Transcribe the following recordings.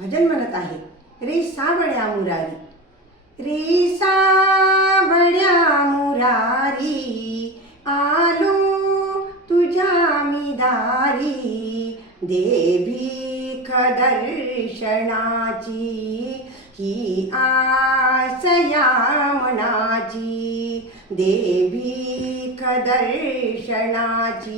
भजन म्हणत आहे. रे सावळ्या मुरारी, रे सावळ्या मुरारी, आलो तुझ्या मी दारी. दे भीक दर्शनाची, ही आस या मनाची. दे भीक दर्शनाची,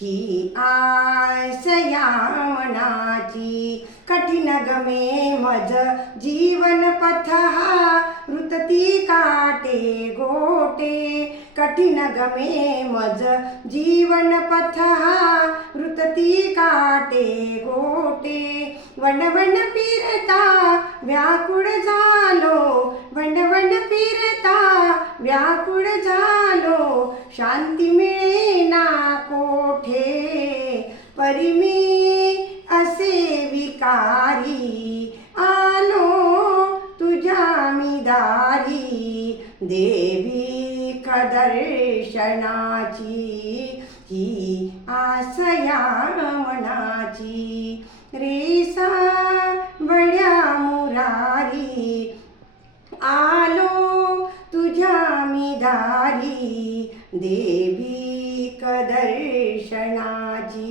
ही आस या मनाची. कठीण गमे मज जीवन पथ हा, रुतती काटे गोटे. कठीण गमे मज जीवन पथ हा, रुतती काटे गोटे. वनवन फिरता व्याकुळ झालो, वनवन फिरता व्याकुळ झालो. शांती मिळेना कोठे, परी मी असे विकारी. आलो तुझ्या मी दारी. दे भीक दर्शनाची, ही आस या मनाची. रे सावळ्या मुरारी, आलो तुझ्या मी दारी. दे भीक दर्शनाची,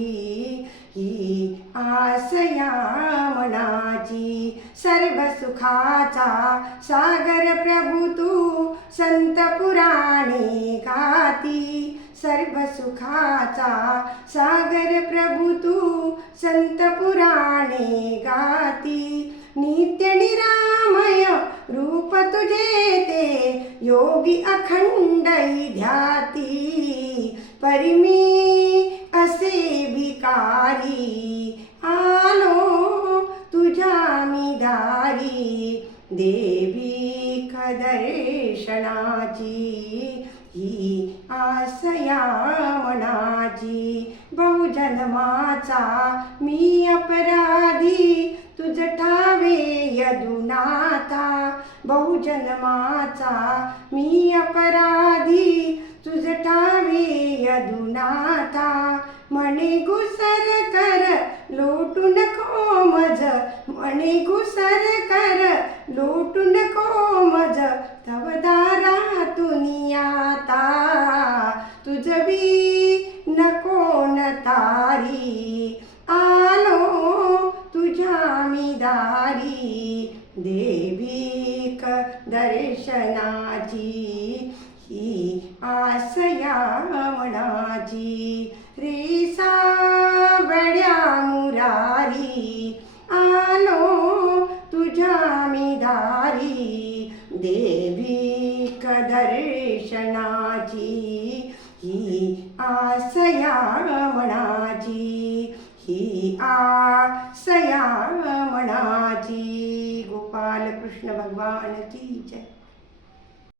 ही आस या मनाची. सर्व सुखाचा सागर प्रभू तू, संत पुराणे गाती. सर्व सुखाचा सागर प्रभू तू, संत पुराणे गाती. नित्य निरामय रूप तुझे ते, योगी अखंड ध्याती. परी मी असे भिकारी, आलो तुझ्या मी दारी. दे भीक दर्शनाची, ही आस या मनाची. बहुजन्माचा मी अपराधी, तुझ ठावे यदुनाथा. बहुजन्माचा मी अपराधी, तुझ ठावे यदुनाथा. म्हणे घुसर कर लोटू नको मज, म्हणे घुसर कर लोटू नको मज. तव दारातून आता, तुझ बी नको न तारी. आलो तुझ्या मी दारी. दे भीक दर्शनाची, ही आस या मनाची. रे सावळ्या मुरारी, आलो तुझ्या मी दारी. दे भीक दर्शनाची, ही आस या मनाची. ही आस या मनाची. गोपाल कृष्ण भगवान की जय.